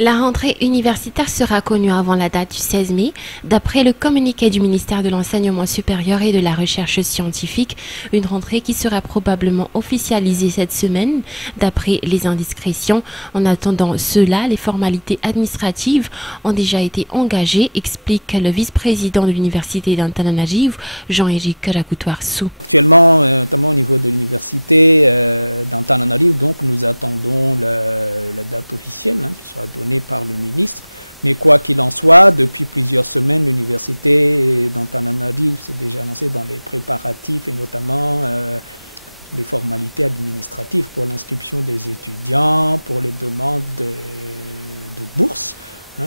La rentrée universitaire sera connue avant la date du 16 mai. D'après le communiqué du ministère de l'Enseignement supérieur et de la Recherche scientifique, une rentrée qui sera probablement officialisée cette semaine, d'après les indiscrétions. En attendant cela, les formalités administratives ont déjà été engagées, explique le vice-président de l'université d'Antananarivo, Jean-Éric Karakutuarsu. Actuellement, notamment au niveau de l'université d'Antananarivo, donc nous attendons la date officielle qui sera donnée par le ministre. Mais quoi qu'il en soit, depuis plusieurs semaines, l'université d'Antananarivo s'est déjà lancée dans les préparatifs et notamment les formalités administratives pour l'inscription des étudiants, pour les demandes de bourse,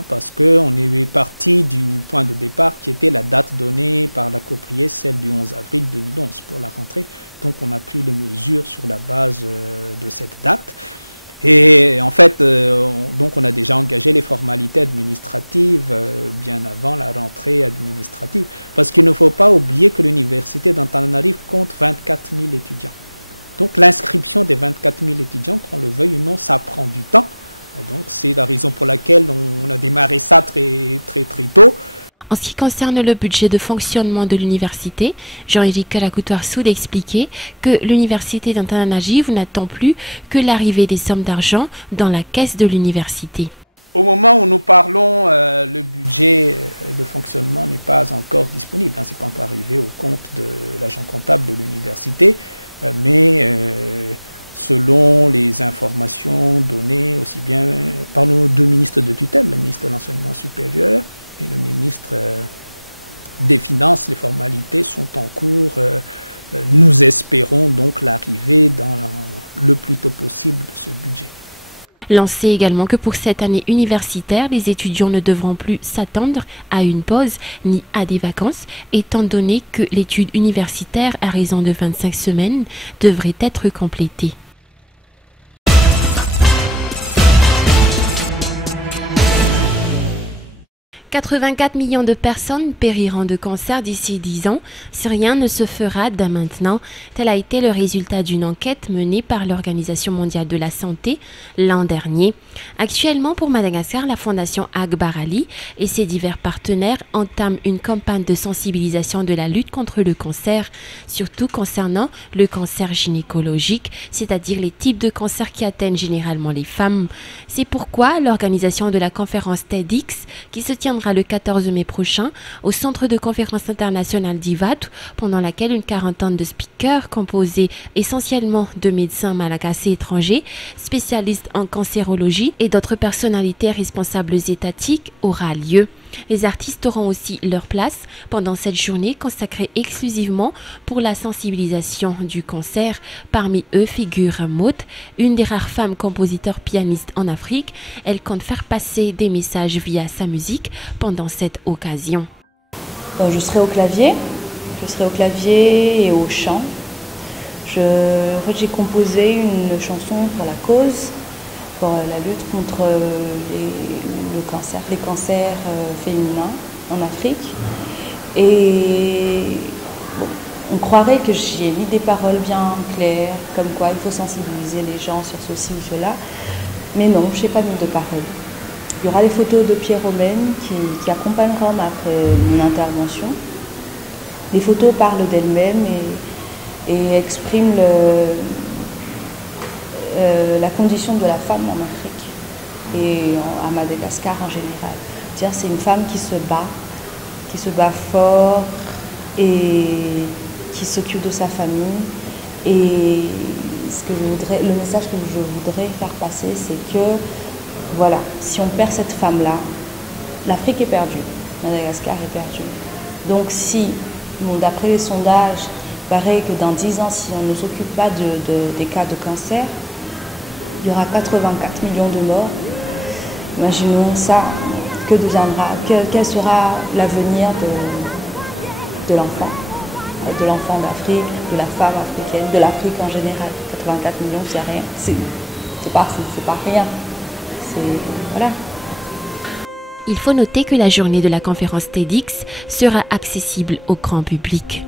parce qu'on est parti du point de départ qui était la date donnée par la COPRIE, celle du 11 avril 2011 pour la rentrée. Donc on a pris les mesures sur la base de cette date. Et en fait, donc on a déjà engagé les formalités administratives bien avant la rentrée administrative. Parce qu'il ne faut pas oublier que l'université d'Antananarivo compte 24 000 étudiants. Donc l'inscription des 24 000 étudiants, qu'on le veuille ou non, ça prend du temps. Donc c'est la raison pour laquelle on a démarré ça très tôt. En ce qui concerne le budget de fonctionnement de l'université, Jean-Éric Karakutuarsu a expliqué que l'université d'Antananarivo n'attend plus que l'arrivée des sommes d'argent dans la caisse de l'université. Au moment où nous parlons, le budget de fonctionnement n'est pas encore disponible. C'est pas encore arrivé au compte de l'agent comptable de l'université, mais selon les informations données aussi bien par nos deux ministres de tutelle, le ministre de l'Enseignement supérieur et le ministre des Finances, les formalités sont en cours. Nous espérons donc l'arrivée dans le plus tôt possible de ce budget. Lancé également que pour cette année universitaire, les étudiants ne devront plus s'attendre à une pause ni à des vacances, étant donné que l'étude universitaire à raison de 25 semaines devrait être complétée. 84 millions de personnes périront de cancer d'ici 10 ans si rien ne se fera dès maintenant. Tel a été le résultat d'une enquête menée par l'Organisation mondiale de la santé l'an dernier. Actuellement, pour Madagascar, la Fondation Akbar Ali et ses divers partenaires entament une campagne de sensibilisation de la lutte contre le cancer, surtout concernant le cancer gynécologique, c'est-à-dire les types de cancers qui atteignent généralement les femmes. C'est pourquoi l'organisation de la conférence TEDx, qui se tiendra le 14 mai prochain au centre de conférence internationale d'Ivatu, pendant laquelle une quarantaine de speakers composés essentiellement de médecins malagasais étrangers, spécialistes en cancérologie et d'autres personnalités responsables étatiques aura lieu. Les artistes auront aussi leur place pendant cette journée consacrée exclusivement pour la sensibilisation du cancer. Parmi eux figure Maud, une des rares femmes compositeurs pianistes en Afrique. Elle compte faire passer des messages via sa musique pendant cette occasion. Je serai au clavier et au chant. En fait, j'ai composé une chanson pour la cause, pour la lutte contre les cancers féminins en Afrique. Et bon, on croirait que j'y ai mis des paroles bien claires, comme quoi il faut sensibiliser les gens sur ceci ou cela. Mais non, je n'ai pas mis de paroles. Il y aura des photos de Pierre Romaine qui accompagneront mon intervention. Les photos parlent d'elles-mêmes et expriment la condition de la femme en Afrique et à Madagascar en général. C'est une femme qui se bat fort et qui s'occupe de sa famille. Et le message que je voudrais faire passer, c'est que voilà, si on perd cette femme-là, l'Afrique est perdue, Madagascar est perdu. Donc d'après les sondages, il paraît que dans 10 ans, si on ne s'occupe pas des cas de cancer, il y aura 84 millions de morts. Imaginons ça, quel sera l'avenir de l'enfant d'Afrique, de la femme africaine, de l'Afrique en général. 84 millions, c'est rien. C'est pas rien. Voilà. Il faut noter que la journée de la conférence TEDx sera accessible au grand public.